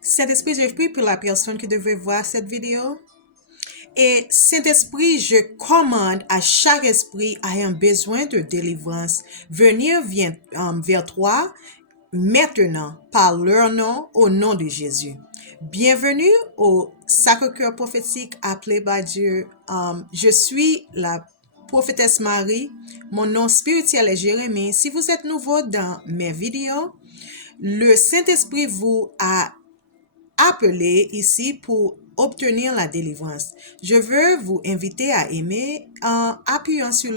Saint-Esprit, je prie pour la personne qui devrait voir cette vidéo. Et Saint-Esprit, je commande à chaque esprit ayant besoin de délivrance, venir vers toi maintenant par leur nom, au nom de Jésus. Bienvenue au Sacre-Cœur prophétique appelé par Dieu. Je suis la prophétesse Marie. Mon nom spirituel est Jérémie. Si vous êtes nouveau dans mes vidéos, le Saint-Esprit vous a appelé ici pour obtenir la délivrance. Je veux vous inviter à aimer en appuyant sur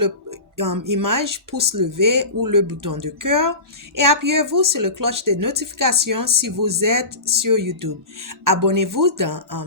l'image pouce levé ou le bouton de cœur et appuyez-vous sur le cloche de notification si vous êtes sur YouTube. Abonnez-vous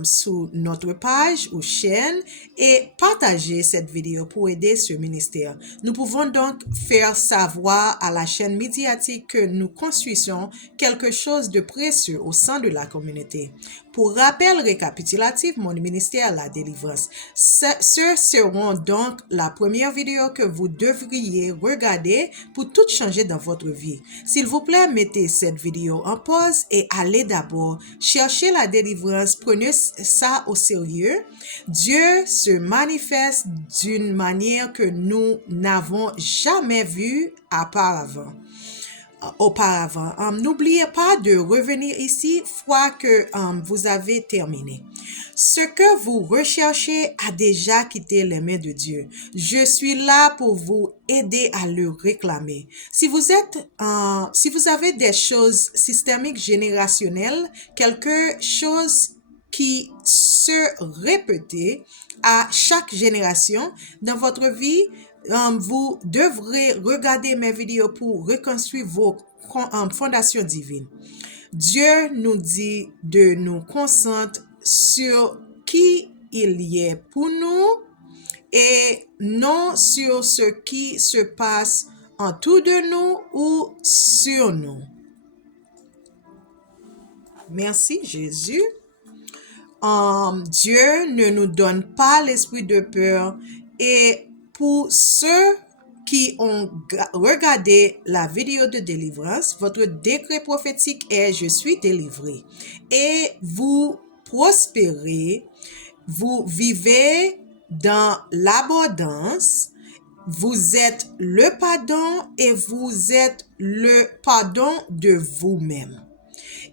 sur notre page ou chaîne et partagez cette vidéo pour aider ce ministère. Nous pouvons donc faire savoir à la chaîne médiatique que nous construisons quelque chose de précieux au sein de la communauté. Pour rappel récapitulatif, mon ministère La Délivrance. Ce seront donc la première vidéo que vous devriez regarder pour tout changer dans votre vie. S'il vous plaît, mettez cette vidéo en pause et allez d'abord chercher la délivrance. Prenez ça au sérieux. Dieu se manifeste d'une manière que nous n'avons jamais vue auparavant. N'oubliez pas de revenir ici fois que vous avez terminé. Ce que vous recherchez a déjà quitté les mains de Dieu. Je suis là pour vous aider à le réclamer. Si vous avez des choses systémiques générationnelles, quelque chose qui se répète à chaque génération dans votre vie, vous devrez regarder mes vidéos pour reconstruire vos fondations divines. Dieu nous dit de nous concentrer sur qui il y est pour nous et non sur ce qui se passe autour de nous ou sur nous. Merci Jésus. Dieu ne nous donne pas l'esprit de peur et pour ceux qui ont regardé la vidéo de délivrance, votre décret prophétique est « Je suis délivré » et vous prospérez, vous vivez dans l'abondance, vous êtes le pardon et vous êtes le pardon de vous-même.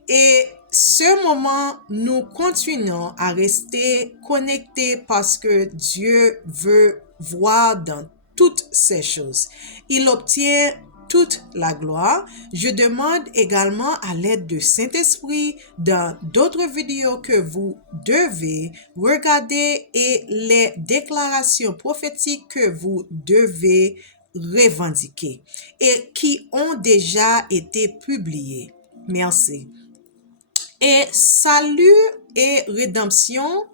Et ce moment, nous continuons à rester connectés parce que Dieu veut voir dans toutes ces choses. Il obtient toute la gloire. Je demande également à l'aide du Saint-Esprit dans d'autres vidéos que vous devez regarder et les déclarations prophétiques que vous devez revendiquer et qui ont déjà été publiées. Merci. Et salut et rédemption,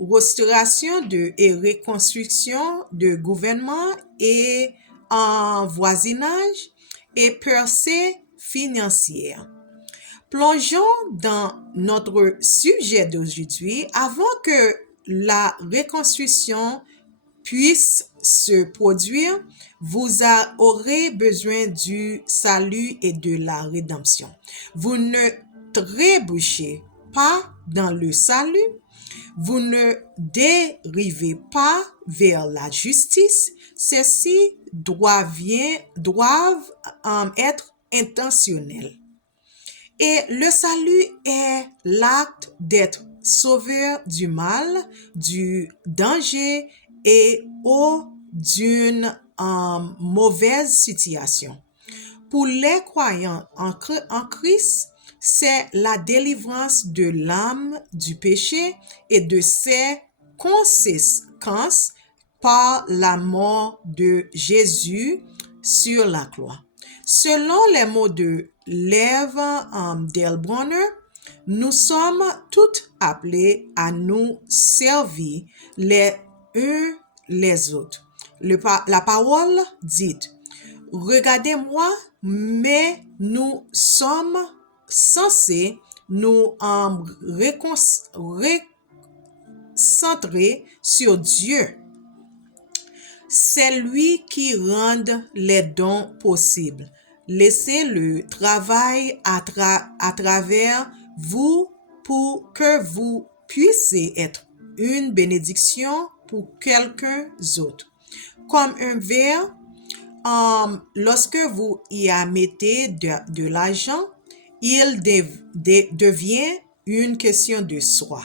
restauration et reconstruction de gouvernement et voisinage et percée financière. Plongeons dans notre sujet d'aujourd'hui avant que la reconstruction puisse se produire. Vous aurez besoin du salut et de la rédemption. Vous ne trébuchez pas dans le salut, vous ne dérivez pas vers la justice. Ceux-ci doivent être intentionnels. Et le salut est l'acte d'être sauveur du mal, du danger ou d'une mauvaise situation. Pour les croyants en Christ, c'est la délivrance de l'âme du péché et de ses conséquences par la mort de Jésus sur la croix. Selon les mots de Lev Delbronner, nous sommes toutes appelés à nous servir les uns les autres. La parole dit, « Regardez-moi, mais nous sommes censés nous recentrer sur Dieu. C'est lui qui rend les dons possibles. Laissez le travail à travers pour que vous puissiez être une bénédiction pour quelqu'un d'autre. Comme un verre, lorsque vous y mettez de l'argent, il devient une question de soi.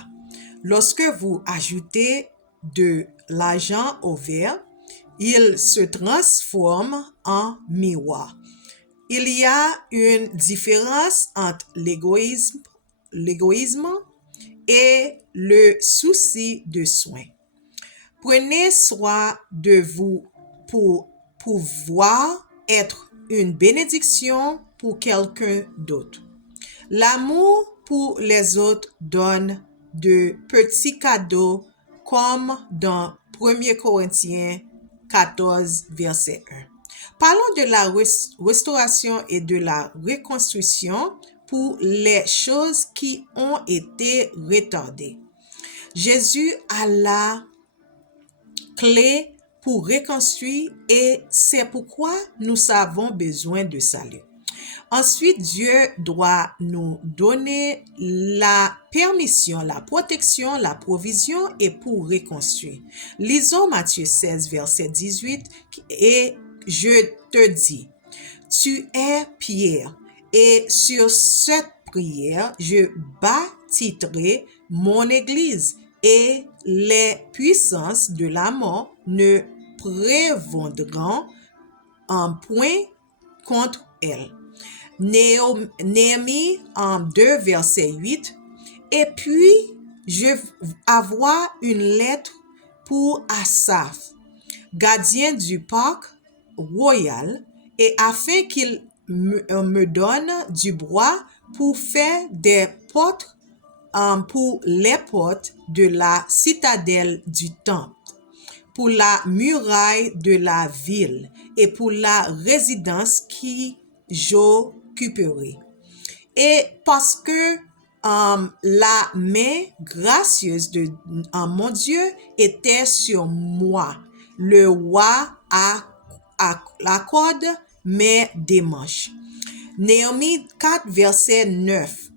Lorsque vous ajoutez de l'argent au verre, il se transforme en miroir. Il y a une différence entre l'égoïsme et le souci de soin. Prenez soin de vous pour pouvoir être une bénédiction pour quelqu'un d'autre. L'amour pour les autres donne de petits cadeaux comme dans 1 Corinthiens 14, verset 1. Parlons de la restauration et de la reconstruction pour les choses qui ont été retardées. Jésus a la clé pour reconstruire et c'est pourquoi nous avons besoin de salut. Ensuite, Dieu doit nous donner la permission, la protection, la provision et pour reconstruire. Lisons Matthieu 16, verset 18 et je te dis, tu es Pierre et sur cette prière, je bâtirai mon église et les puissances de la mort ne prévaudront en point contre elle. Néhémie 2, verset 8. Et puis, je vais avoir une lettre pour Asaph, gardien du parc royal, et afin qu'il me donne du bois pour faire des portes pour les portes de la citadelle du temple, pour la muraille de la ville et pour la résidence qui j'occuperai. Et parce que la main gracieuse de mon Dieu était sur moi, le roi accorde mes démarches. Néhémie 4, verset 9.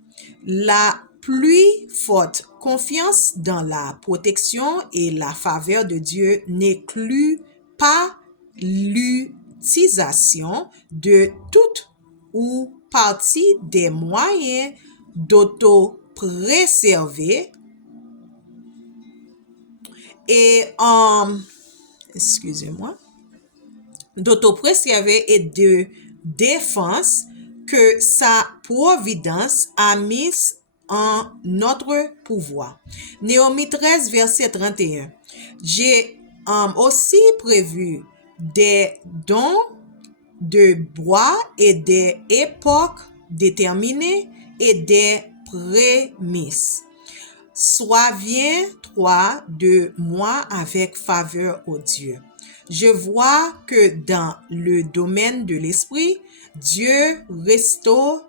La plus forte confiance dans la protection et la faveur de Dieu n'inclut pas l'utilisation de toutes ou partie des moyens d'auto-préserver et d'auto-préserver et de défense que sa providence a mise en notre pouvoir. Néhémie 13, verset 31. J'ai aussi prévu des dons de bois et des époques déterminées et des prémices. Souviens-toi de moi avec faveur, ô Dieu. Je vois que dans le domaine de l'esprit, Dieu restaure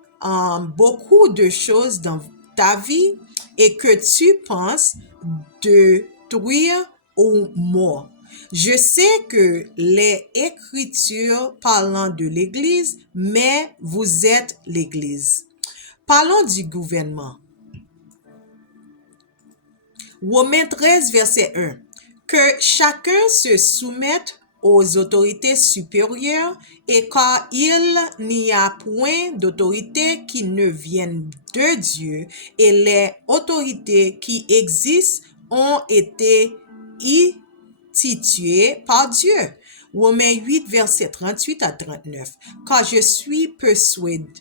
beaucoup de choses dans ta vie et que tu penses détruire ou mort. Je sais que les Écritures parlent de l'Église, mais vous êtes l'Église. Parlons du gouvernement. Romains 13, verset 1. Que chacun se soumette aux autorités supérieures et car il n'y a point d'autorité qui ne vienne de Dieu et les autorités qui existent ont été instituées par Dieu. Romains 8, verset 38 à 39. Car je suis persuadé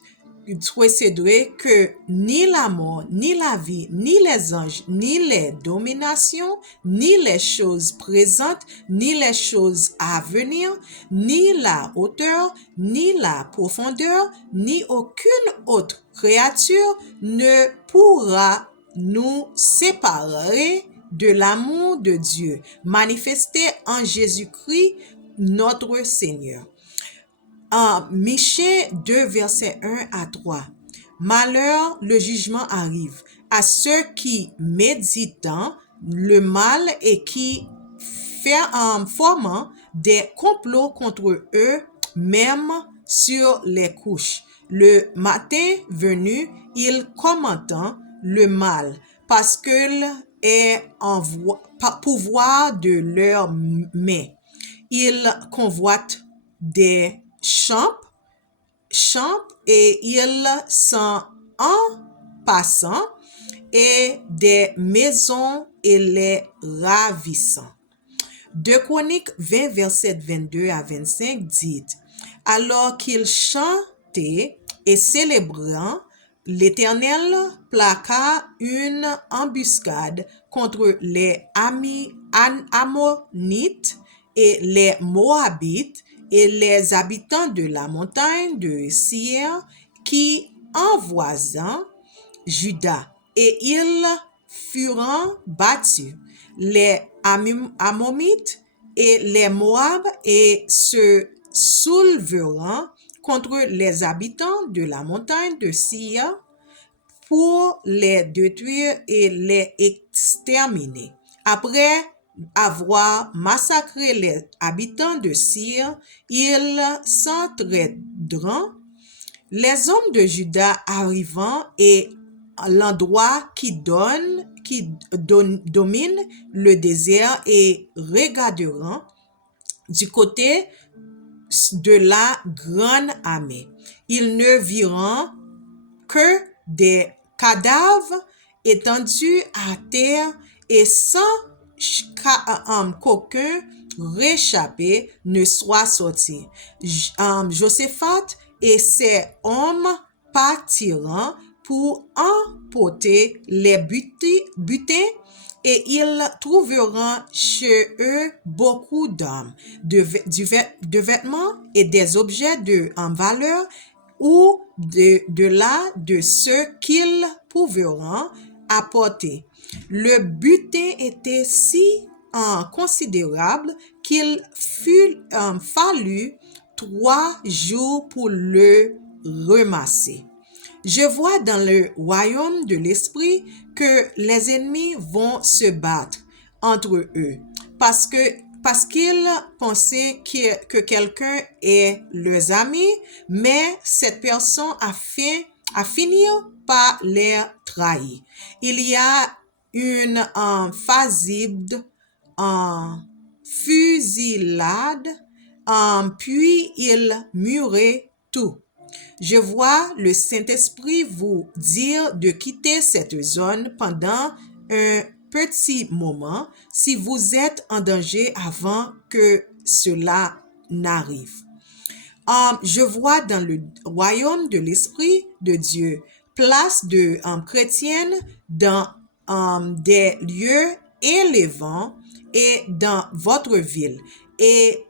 que ni la mort, ni la vie, ni les anges, ni les dominations, ni les choses présentes, ni les choses à venir, ni la hauteur, ni la profondeur, ni aucune autre créature ne pourra nous séparer de l'amour de Dieu manifesté en Jésus-Christ notre Seigneur. Michée 2, verset 1 à 3. Malheur, le jugement arrive à ceux qui méditent le mal et qui forment des complots contre eux, même sur les couches. Le matin venu, ils commentent le mal parce qu'il est en pouvoir de leurs mains. Ils convoitent des champs et ils sont en passant et des maisons et les ravissant. 2 Chroniques 20, verset 22 à 25 dit, alors qu'ils chantaient et célébrant, l'Éternel plaqua une embuscade contre les Ammonites et les Moabites et les habitants de la montagne de Seir qui envoisant Juda, et ils furent battus. Les Ammonites et les Moab et se soulèveront contre les habitants de la montagne de Seir pour les détruire et les exterminer. Après avoir massacré les habitants de Seir, ils s'entraîneront. Les hommes de Juda arrivant et l'endroit qui domine le désert et regarderont du côté de la grande armée. Ils ne verront que des cadavres étendus à terre et sans qu'aucun réchappé ne soit sorti. Josaphat et ses hommes partiront pour emporter les butins et ils trouveront chez eux beaucoup d'armes, de vêtements et des objets en valeur ou de ce qu'ils pourront apporter. Le butin était si considérable qu'il fallut 3 jours pour le ramasser. Je vois dans le royaume de l'esprit que les ennemis vont se battre entre eux parce qu'ils pensaient que quelqu'un est leurs amis, mais cette personne a fini par les trahir. Il y a une fusillade, puis ils murent tous. Je vois le Saint-Esprit vous dire de quitter cette zone pendant un petit moment si vous êtes en danger avant que cela n'arrive. Je vois dans le royaume de l'Esprit de Dieu place de chrétiennes dans des lieux élevants et dans votre ville et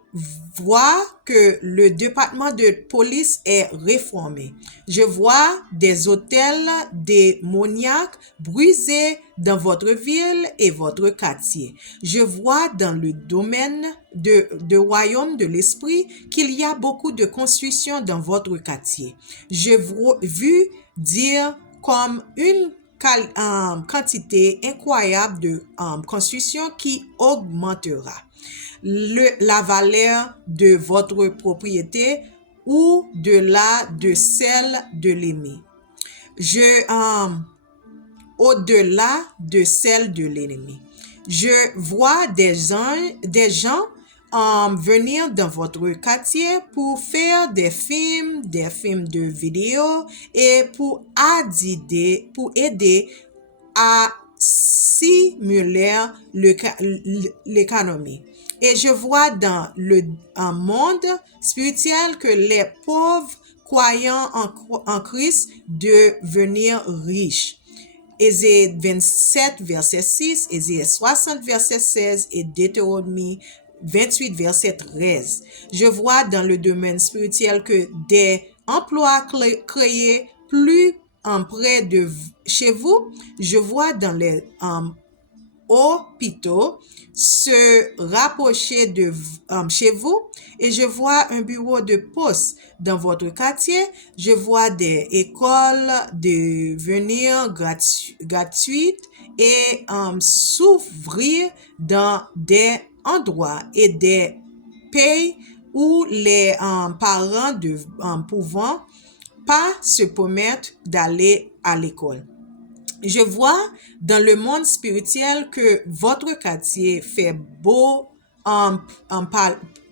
vois que le département de police est réformé. Je vois des hôtels démoniaques brisés dans votre ville et votre quartier. Je vois dans le domaine de royaume de l'esprit qu'il y a beaucoup de constructions dans votre quartier. Je vu dire comme une quantité incroyable de construction qui augmentera la valeur de votre propriété ou de celle de l'ennemi. Au-delà de celle de l'ennemi. Je vois des gens venir dans votre quartier pour faire des films de vidéo et pour aider à stimuler l'économie. Et je vois dans le monde spirituel que les pauvres croyants en Christ devenir riches. Ésaïe 27, verset 6, Ésaïe 60, verset 16 et Deutéronomie 28, verset 13. Je vois dans le domaine spirituel que des emplois créés plus près de chez vous. Je vois dans les hôpitaux se rapprocher de chez vous et je vois un bureau de poste dans votre quartier. Je vois des écoles devenir gratuites et s'ouvrir dans des endroits et des pays où les parents pouvant pas se permettre d'aller à l'école. Je vois dans le monde spirituel que votre quartier fait beau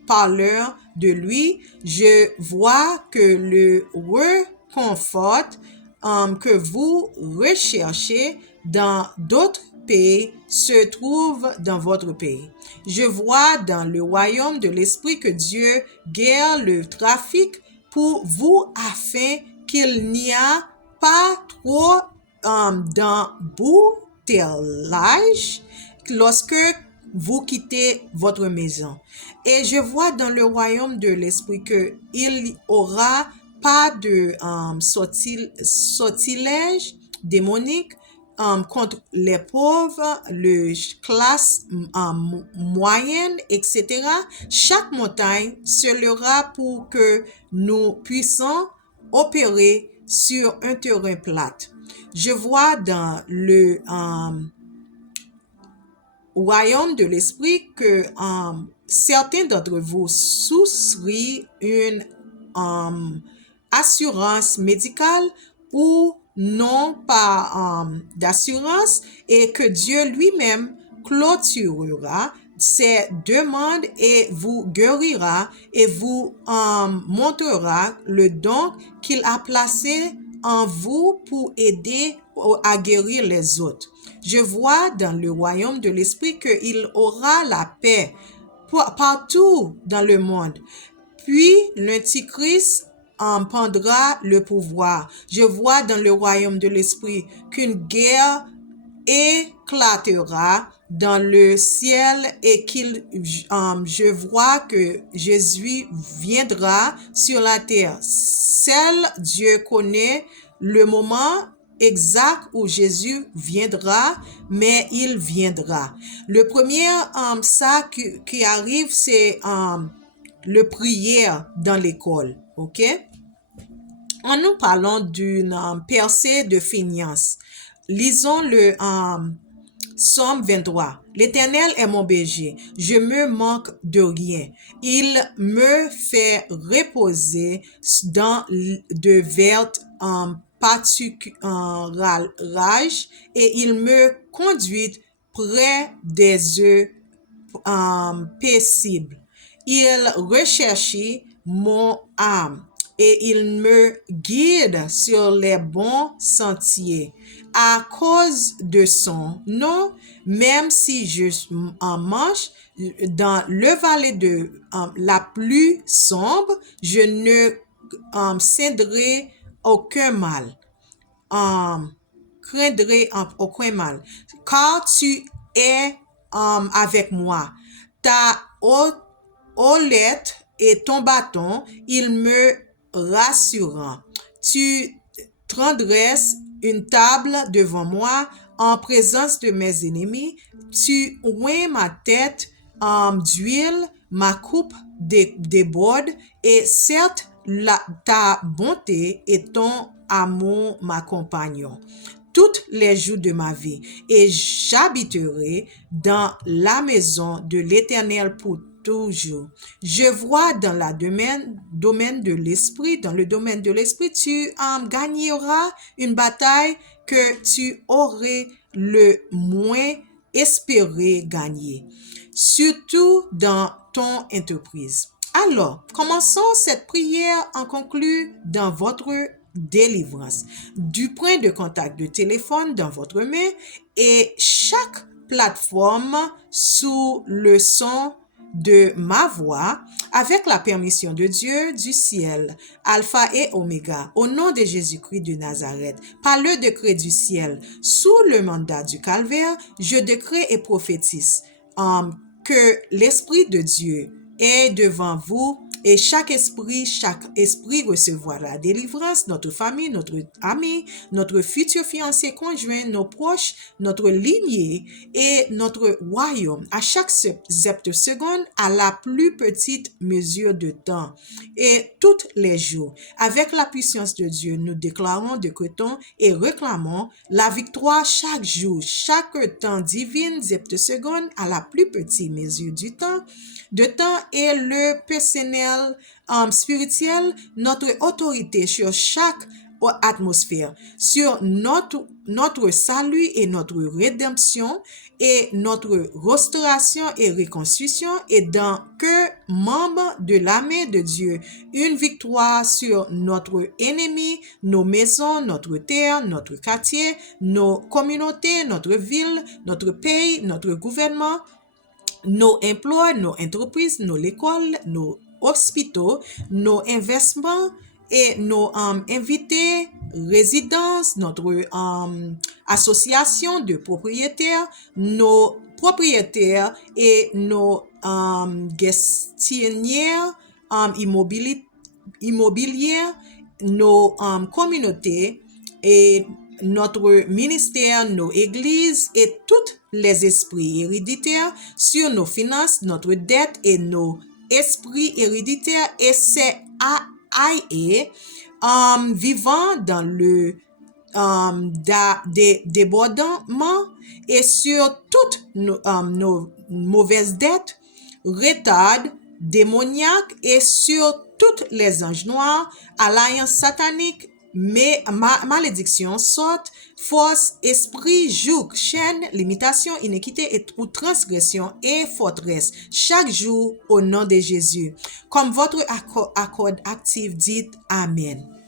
parleur de lui. Je vois que le réconfort que vous recherchez dans d'autres pays se trouve dans votre pays. Je vois dans le royaume de l'esprit que Dieu guère le trafic pour vous afin qu'il n'y a pas trop d'embouteillage lorsque vous quittez votre maison. Et je vois dans le royaume de l'esprit que il aura pas de sortilège démonique contre les pauvres, les classes moyennes, etc. Chaque montagne sera pour que nous puissions opérer sur un terrain plat. Je vois dans le royaume de l'esprit que certains d'entre vous souscrivent une assurance médicale ou non pas d'assurance et que Dieu lui-même clôturera ces demandes et vous guérira et vous montrera le don qu'il a placé en vous pour aider à guérir les autres. Je vois dans le royaume de l'esprit qu'il aura la paix partout dans le monde. Puis l'Antichrist en prendra le pouvoir. Je vois dans le royaume de l'esprit qu'une guerre éclatera dans le ciel et je vois que Jésus viendra sur la terre. Seul Dieu connaît le moment exact où Jésus viendra, mais il viendra. Le premier ça qui arrive, c'est le prière dans l'école, ok? En nous parlant d'une percée de finances, lisons le Psaume 23. L'Éternel est mon berger, je me manque de rien. Il me fait reposer dans de vertes pâturages et il me conduit près des eaux paisibles. Il recherche mon âme et il me guide sur les bons sentiers. À cause de son nom, même si je marche dans le vallée de la plus sombre, je ne craindrai aucun mal. Aucun mal. Car tu es avec moi. Ta houlette et ton bâton, ils me rassurent. Tu dresses une table devant moi en présence de mes ennemis. Tu oins ma tête d'huile, ma coupe déborde et certes ta bonté et ton amour m'accompagnent toutes les jours de ma vie et j'habiterai dans la maison de l'Éternel pour toujours. Je vois dans le domaine de l'esprit, tu gagneras une bataille que tu aurais le moins espéré gagner, surtout dans ton entreprise. Alors, commençons cette prière en conclut dans votre délivrance. Du point de contact de téléphone dans votre main et chaque plateforme sous le son de ma voix, avec la permission de Dieu du ciel, Alpha et Oméga, au nom de Jésus-Christ de Nazareth, par le décret du ciel, sous le mandat du calvaire, je décrète et prophétise que l'Esprit de Dieu est devant vous et chaque esprit recevra la délivrance, notre famille, notre ami, notre futur fiancé conjoint, nos proches, notre lignée et notre royaume à chaque seconde à la plus petite mesure de temps et tous les jours. Avec la puissance de Dieu, nous déclarons, décrétons et réclamons la victoire chaque jour, chaque temps divin, seconde à la plus petite mesure du temps, et le personnel spirituelle, notre autorité sur chaque atmosphère, sur notre salut et notre rédemption et notre restauration et reconstruction et dans que membre de l'armée de Dieu, une victoire sur notre ennemi, nos maisons, notre terre, notre quartier, nos communautés, notre ville, notre pays, notre gouvernement, nos emplois, nos entreprises, nos écoles, nos hôpitaux, nos investissements et nos invités, résidences, notre association de propriétaires, nos propriétaires et nos gestionnaires immobiliers, nos communautés et notre ministère, nos églises et tous les esprits héréditaires sur nos finances, notre dette et nos esprits héréditaires et c'est AIA vivant dans le débordement et sur toutes nos mauvaises dettes, retards démoniaques et sur toutes les anges noirs, alliances sataniques, malédiction, sorte, force, esprit, joug, chaîne, limitation, iniquité et ou transgression et forteresse, chaque jour au nom de Jésus. Comme votre accord actif dit Amen.